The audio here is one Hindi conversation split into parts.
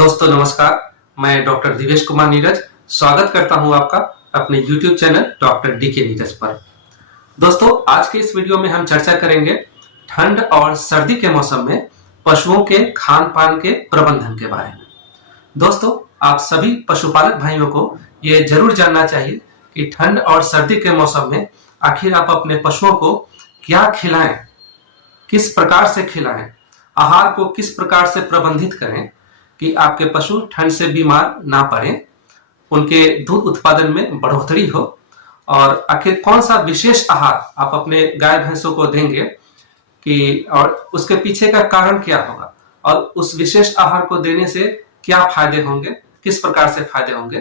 दोस्तों नमस्कार, मैं डॉक्टर दिवेश कुमार नीरज स्वागत करता हूं आपका अपने YouTube channel doctor DK Neeraj पर। दोस्तों आज के इस वीडियो में हम चर्चा करेंगे ठंड और सर्दी के मौसम में पशुओं के खान पान के प्रबंधन के बारे में। दोस्तों आप सभी पशुपालक भाइयों को ये जरूर जानना चाहिए कि ठंड और सर्दी के मौसम में आखिर आप अपने पशुओं को क्या खिलाएं, किस प्रकार से खिलाएं, आहार को किस प्रकार से प्रबंधित करें कि आपके पशु ठंड से बीमार ना पड़े, उनके दूध उत्पादन में बढ़ोतरी हो। और आखिर कौन सा विशेष आहार आप अपने गाय भैंसों को देंगे कि और उसके पीछे का कारण क्या होगा और उस विशेष आहार को देने से क्या फायदे होंगे, किस प्रकार से फायदे होंगे।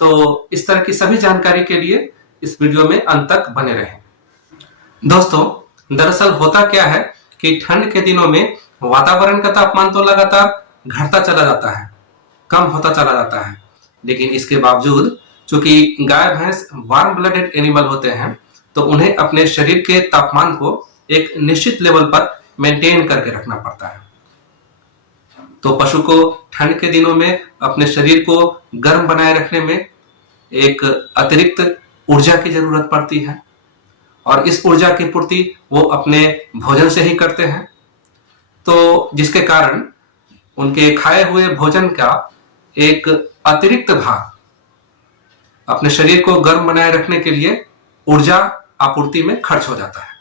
तो इस तरह की सभी जानकारी के लिए इस वीडियो में अंत तक बने रहें। दोस्तों दरअसल होता क्या है कि ठंड के दिनों में वातावरण का तापमान तो लगातार घटता चला जाता है, कम होता चला जाता है, लेकिन इसके बावजूद चूंकि गाय भैंस वार्म ब्लडेड एनिमल होते हैं तो उन्हें अपने शरीर के तापमान को एक निश्चित लेवल पर मेंटेन करके रखना पड़ता है। तो पशु को ठंड के दिनों में अपने शरीर को गर्म बनाए रखने में एक अतिरिक्त ऊर्जा की जरूरत पड़ती है और इस ऊर्जा की पूर्ति वो अपने भोजन से ही करते हैं। तो जिसके कारण उनके खाए हुए भोजन का एक अतिरिक्त भाग अपने शरीर को गर्म बनाए रखने के लिए ऊर्जा आपूर्ति में खर्च हो जाता है,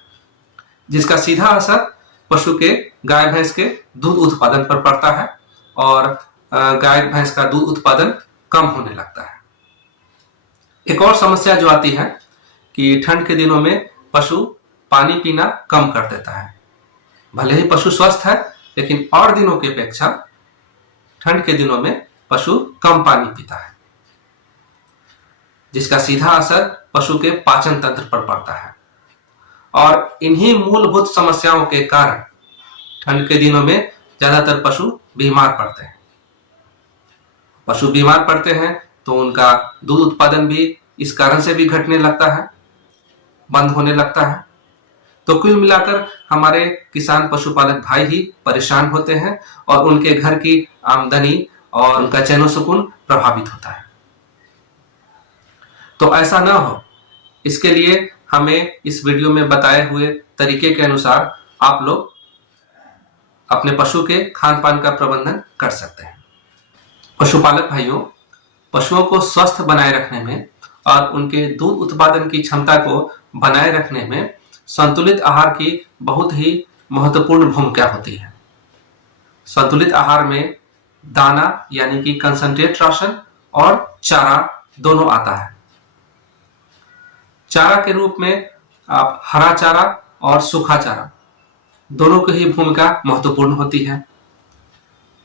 जिसका सीधा असर पशु के गाय भैंस के दूध उत्पादन पर पड़ता है और गाय भैंस का दूध उत्पादन कम होने लगता है। एक और समस्या जो आती है कि ठंड के दिनों में पशु पानी पीना कम कर देता है। भले ही पशु स्वस्थ है लेकिन और दिनों की अपेक्षा ठंड के दिनों में पशु कम पानी पीता है, जिसका सीधा असर पशु के पाचन तंत्र पर पड़ता है। और इन्हीं मूलभूत समस्याओं के कारण ठंड के दिनों में ज्यादातर पशु बीमार पड़ते हैं। पशु बीमार पड़ते हैं तो उनका दूध उत्पादन भी इस कारण से भी घटने लगता है, बंद होने लगता है। तो कुल मिलाकर हमारे किसान पशुपालक भाई ही परेशान होते हैं और उनके घर की आमदनी और उनका चैन सुकून प्रभावित होता है। तो ऐसा ना हो, इसके लिए हमें इस वीडियो में बताए हुए तरीके के अनुसार आप लोग अपने पशु के खान पान का प्रबंधन कर सकते हैं। पशुपालक भाइयों, पशुओं को स्वस्थ बनाए रखने में और उनके दूध उत्पादन की क्षमता को बनाए रखने में संतुलित आहार की बहुत ही महत्वपूर्ण भूमिका होती है। संतुलित आहार में दाना यानी कि कंसंट्रेट राशन और चारा दोनों आता है। चारा के रूप में आप हरा चारा और सूखा चारा दोनों की ही भूमिका महत्वपूर्ण होती है।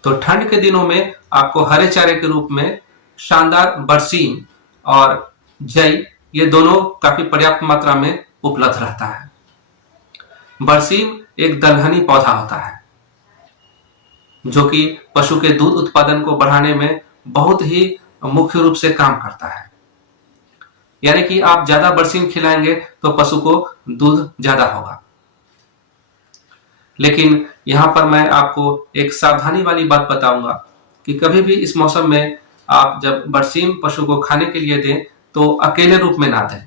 तो ठंड के दिनों में आपको हरे चारे के रूप में शानदार बरसीम और जई ये दोनों काफी पर्याप्त मात्रा में उपलब्ध रहता है। बरसीम एक दलहनी पौधा होता है जो कि पशु के दूध उत्पादन को बढ़ाने में बहुत ही मुख्य रूप से काम करता है। यानी कि आप ज्यादा बरसीम खिलाएंगे तो पशु को दूध ज्यादा होगा। लेकिन यहां पर मैं आपको एक सावधानी वाली बात बताऊंगा कि कभी भी इस मौसम में आप जब बरसीम पशु को खाने के लिए दें तो अकेले रूप में ना दें,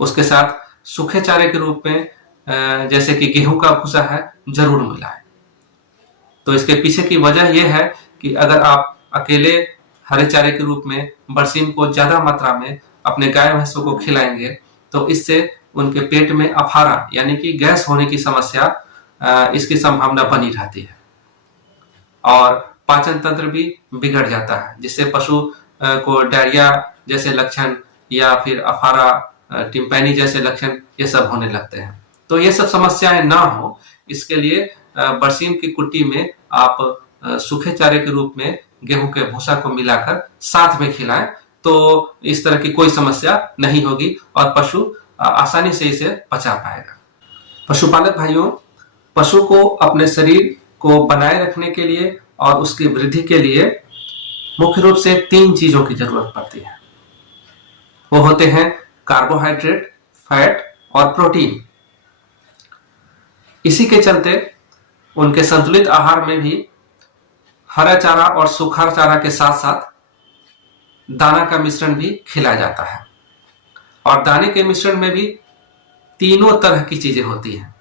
उसके साथ सूखे चारे के रूप में जैसे कि गेहूं का भूसा है जरूर मिलाएं। तो इसके पीछे की वजह यह है कि अगर आप अकेले हरे चारे के रूप में बरसीम को ज्यादा मात्रा में अपने गाय भैंसों को खिलाएंगे तो इससे उनके पेट में अफारा यानी कि गैस होने की समस्या इसकी संभावना बनी रहती है और पाचन तंत्र भी बिगड़ जाता है, जिससे पशु को डायरिया जैसे लक्षण या फिर अफारा, टिम्पैनी जैसे लक्षण ये सब होने लगते हैं। तो ये सब समस्याएं ना हो, इसके लिए बरसीम की कुट्टी में आप सूखे चारे के रूप में गेहूं के भूसा को मिलाकर साथ में खिलाएं तो इस तरह की कोई समस्या नहीं होगी और पशु आसानी से इसे पचा पाएगा। पशुपालक भाइयों, पशु को अपने शरीर को बनाए रखने के लिए और उसकी वृद्धि के लिए मुख्य रूप से 3 चीजों की जरूरत पड़ती है। वो होते हैं कार्बोहाइड्रेट, फैट और प्रोटीन। इसी के चलते उनके संतुलित आहार में भी हरा चारा और सूखा चारा के साथ साथ दाना का मिश्रण भी खिलाया जाता है। और दाने के मिश्रण में भी तीनों तरह की चीजें होती हैं।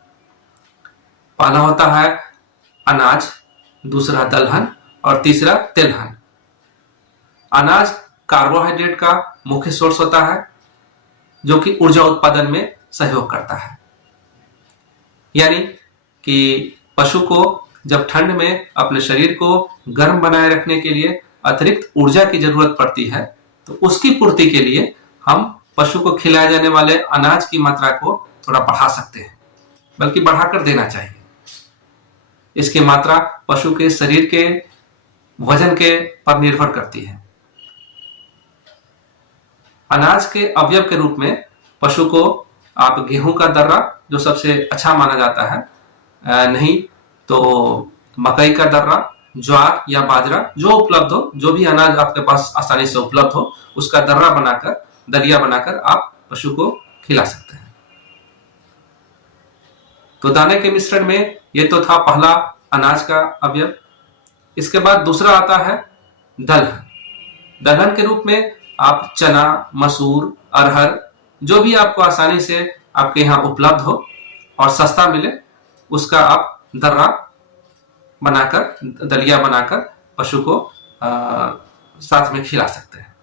पहला होता है अनाज, दूसरा दलहन और तीसरा तिलहन। अनाज कार्बोहाइड्रेट का मुख्य सोर्स होता है जो कि ऊर्जा उत्पादन में सहयोग करता है। यानी कि पशु को जब ठंड में अपने शरीर को गर्म बनाए रखने के लिए अतिरिक्त ऊर्जा की जरूरत पड़ती है, तो उसकी पूर्ति के लिए हम पशु को खिलाए जाने वाले अनाज की मात्रा को थोड़ा बढ़ा सकते हैं, बल्कि बढ़ाकर देना चाहिए। इसकी मात्रा पशु के शरीर के वजन के पर निर्भर करती है। अनाज के अवयव के रूप में पशु को आप गेहूं का दर्रा, जो सबसे अच्छा माना जाता है, नहीं तो मकई का दर्रा, ज्वार या बाजरा, जो उपलब्ध हो, जो भी अनाज आपके पास आसानी से उपलब्ध हो, उसका दर्रा बनाकर, दलिया बनाकर आप पशु को खिला सकते हैं। तो दाने के मिश्रण में ये तो था पहला अनाज का अवयव। इसके बाद दूसरा आता है दलहन। दलहन के रूप में आप चना, मसूर, अरहर, जो भी आपको आसानी से आपके यहाँ उपलब्ध हो और सस्ता मिले, उसका आप दर्रा बनाकर, दलिया बनाकर पशु को साथ में खिला सकते हैं।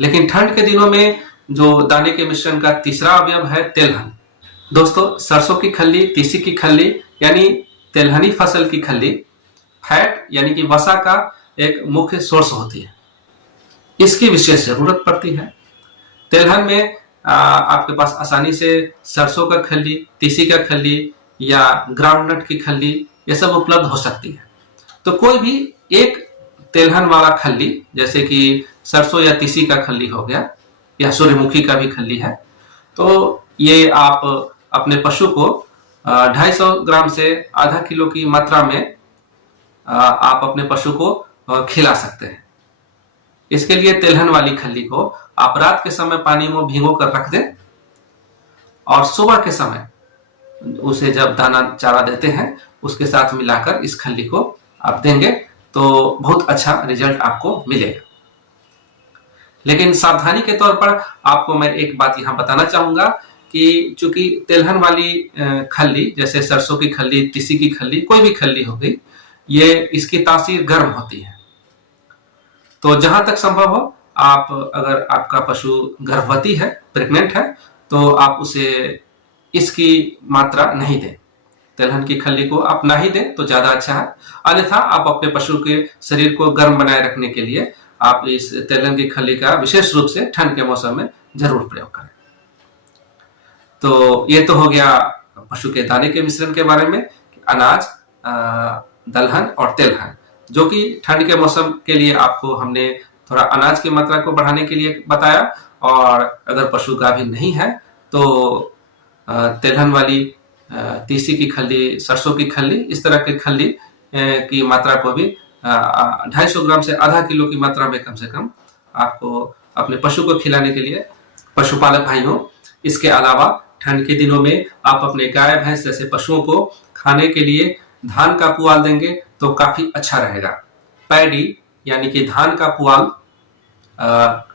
लेकिन ठंड के दिनों में जो दाने के मिश्रण का तीसरा अवयव है तिलहन। दोस्तों, सरसों की खल्ली, तीसी की खल्ली यानी तिलहनी फसल की खल्ली फैट यानी कि वसा का एक मुख्य सोर्स होती है। इसकी विशेष जरूरत पड़ती है। तिलहन में आपके पास आसानी से सरसों का खल्ली, तीसी का खल्ली या ग्राउंडनट की खल्ली, ये सब उपलब्ध हो सकती है। तो कोई भी एक तिलहन वाला खल्ली, जैसे कि सरसों या तीसी का खल्ली हो गया या सूर्यमुखी का भी खल्ली है, तो ये आप अपने पशु को 250 ग्राम से आधा किलो की मात्रा में आप अपने पशु को खिला सकते हैं। इसके लिए तिलहन वाली खल्ली को आप रात के समय पानी में भिगो कर रख दें और सुबह के समय उसे जब दाना चारा देते हैं उसके साथ मिलाकर इस खल्ली को आप देंगे तो बहुत अच्छा रिजल्ट आपको मिलेगा। लेकिन सावधानी के तौर पर आपको मैं एक बात यहां बताना चाहूंगा कि चूंकि तिलहन वाली खल्ली, जैसे सरसों की खल्ली, तीसी की खल्ली, कोई भी खल्ली हो गई, ये इसकी तासीर गर्म होती है। तो जहां तक संभव हो, आप अगर आपका पशु गर्भवती है, प्रेग्नेंट है, तो आप उसे इसकी मात्रा नहीं दें। तिलहन की खल्ली को आप ना ही दें तो ज्यादा अच्छा है। अन्यथा आप अपने पशु के शरीर को गर्म बनाए रखने के लिए आप इस तिलहन की खल्ली का विशेष रूप से ठंड के मौसम में जरूर प्रयोग करें। तो ये तो हो गया पशु के दाने के मिश्रण के बारे में, अनाज, दलहन और तिलहन, जो कि ठंड के मौसम के लिए आपको हमने थोड़ा अनाज की मात्रा को बढ़ाने के लिए बताया। और अगर पशु गाभिन नहीं है तो तिलहन वाली, तीसी की खल्ली, सरसों की खल्ली, इस तरह की खल्ली की मात्रा को भी 250 ग्राम से आधा किलो की मात्रा में कम से कम आपको अपने पशु को खिलाने के लिए, पशुपालक भाइयों, इसके अलावा ठंड के दिनों में आप अपने गाय, भैंस जैसे पशुओं को खाने के लिए धान का पुआल देंगे तो काफी अच्छा रहेगा। पैडी यानी कि धान का पुआल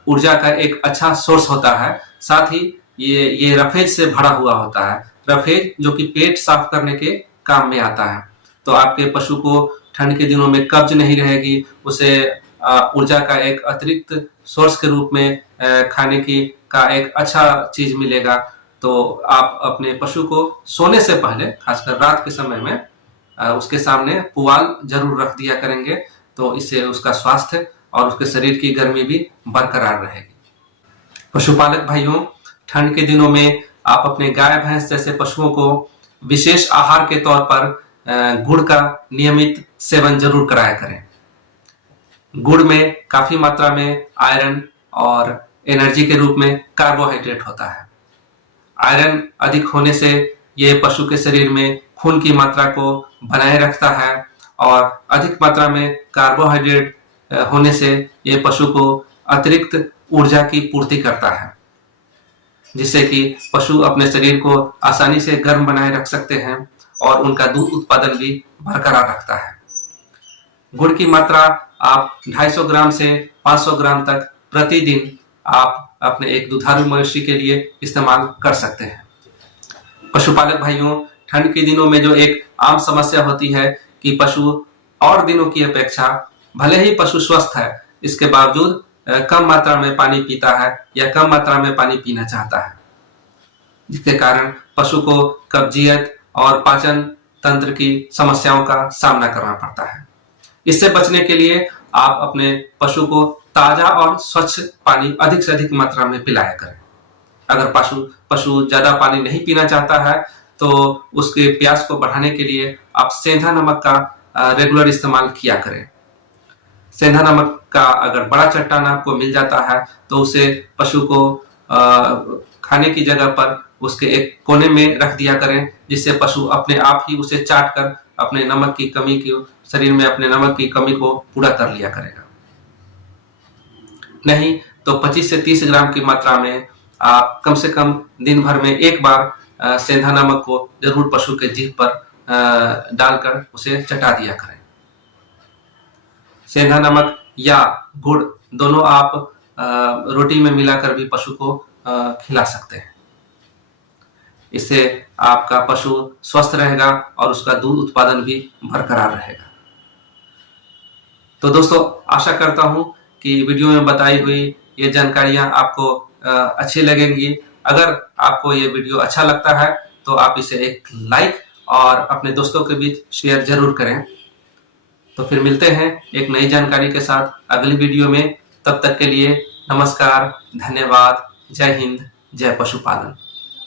ऊर्जा का एक अच्छा सोर्स होता है। साथ ही ये रफेज से भरा हुआ होता है। रफेज जो कि पेट साफ करने के काम में आता है। तो आपके पशु को ठंड के दिनों में कब्ज नहीं रहेगी, उसे ऊर्जा का एक अतिरिक्त सोर्स के रूप में खाने की का एक अच्छा चीज मिलेगा। तो आप अपने पशु को सोने से पहले, खासकर रात के समय में, उसके सामने पुआल जरूर रख दिया करेंगे, तो इससे उसका स्वास्थ्य और उसके शरीर की गर्मी भी बरकरार रहेगी। पशुपालक भाइयों, ठंड के दिनों में आप अपने गाय, भैंस जैसे पशुओं को विशेष आहार के तौर पर गुड़ का नियमित सेवन जरूर कराया करें। गुड़ में काफी मात्रा में आयरन और एनर्जी के रूप में कार्बोहाइड्रेट होता है। आयरन अधिक होने से ये पशु के शरीर में खून की मात्रा को बनाए रखता है और अधिक मात्रा में कार्बोहाइड्रेट होने से ये पशु को अतिरिक्त ऊर्जा की पूर्ति करता है, जिससे कि पशु अपने शरीर को आसानी से गर्म बनाए रख सकते हैं और उनका दूध उत्पादन भी बरकरार रखता है। गुड़ की मात्रा आप 250 ग्राम से 500 ग्राम तक प्रतिदिन आप अपने एक दुधारू मवेशी के लिए इस्तेमाल कर सकते हैं। पशुपालक भाइयों, ठंड के दिनों में जो एक आम समस्या होती है कि पशु और दिनों की अपेक्षा भले ही पशु स्वस्थ है, इसके बावजूद कम मात्रा में पानी पीता है या कम मात्रा में पानी पीना चाहता है, जिसके कारण पशु को कब्जियत और पाचन तंत्र की समस्याओं का सामना करना पड़ता है। इससे बचने के लिए आप अपने पशु को ताजा और स्वच्छ पानी अधिक से अधिक मात्रा में पिलाया करें। अगर पशु ज्यादा पानी नहीं पीना चाहता है तो उसके प्यास को बढ़ाने के लिए आप सेंधा नमक का रेगुलर इस्तेमाल किया करें। सेंधा नमक का अगर बड़ा चट्टान आपको मिल जाता है तो उसे पशु को खाने की जगह पर उसके एक कोने में रख दिया करें, जिससे पशु अपने आप ही उसे चाट कर अपने नमक की कमी की शरीर में अपने नमक की कमी को पूरा कर लिया करेगा। नहीं तो 25 से 30 ग्राम की मात्रा में आप कम से कम दिन भर में एक बार सेंधा नमक को जरूर पशु के जीभ पर डालकर उसे चटा दिया करें। सेंधा नमक या गुड़ दोनों आप रोटी में मिलाकर भी पशु को खिला सकते हैं। इससे आपका पशु स्वस्थ रहेगा और उसका दूध उत्पादन भी बरकरार रहेगा। तो दोस्तों, आशा करता हूं कि वीडियो में बताई हुई ये जानकारियां आपको अच्छी लगेंगी। अगर आपको ये वीडियो अच्छा लगता है तो आप इसे एक लाइक और अपने दोस्तों के बीच शेयर जरूर करें। तो फिर मिलते हैं एक नई जानकारी के साथ अगली वीडियो में। तब तक के लिए नमस्कार, धन्यवाद, जय हिंद, जय पशुपालन।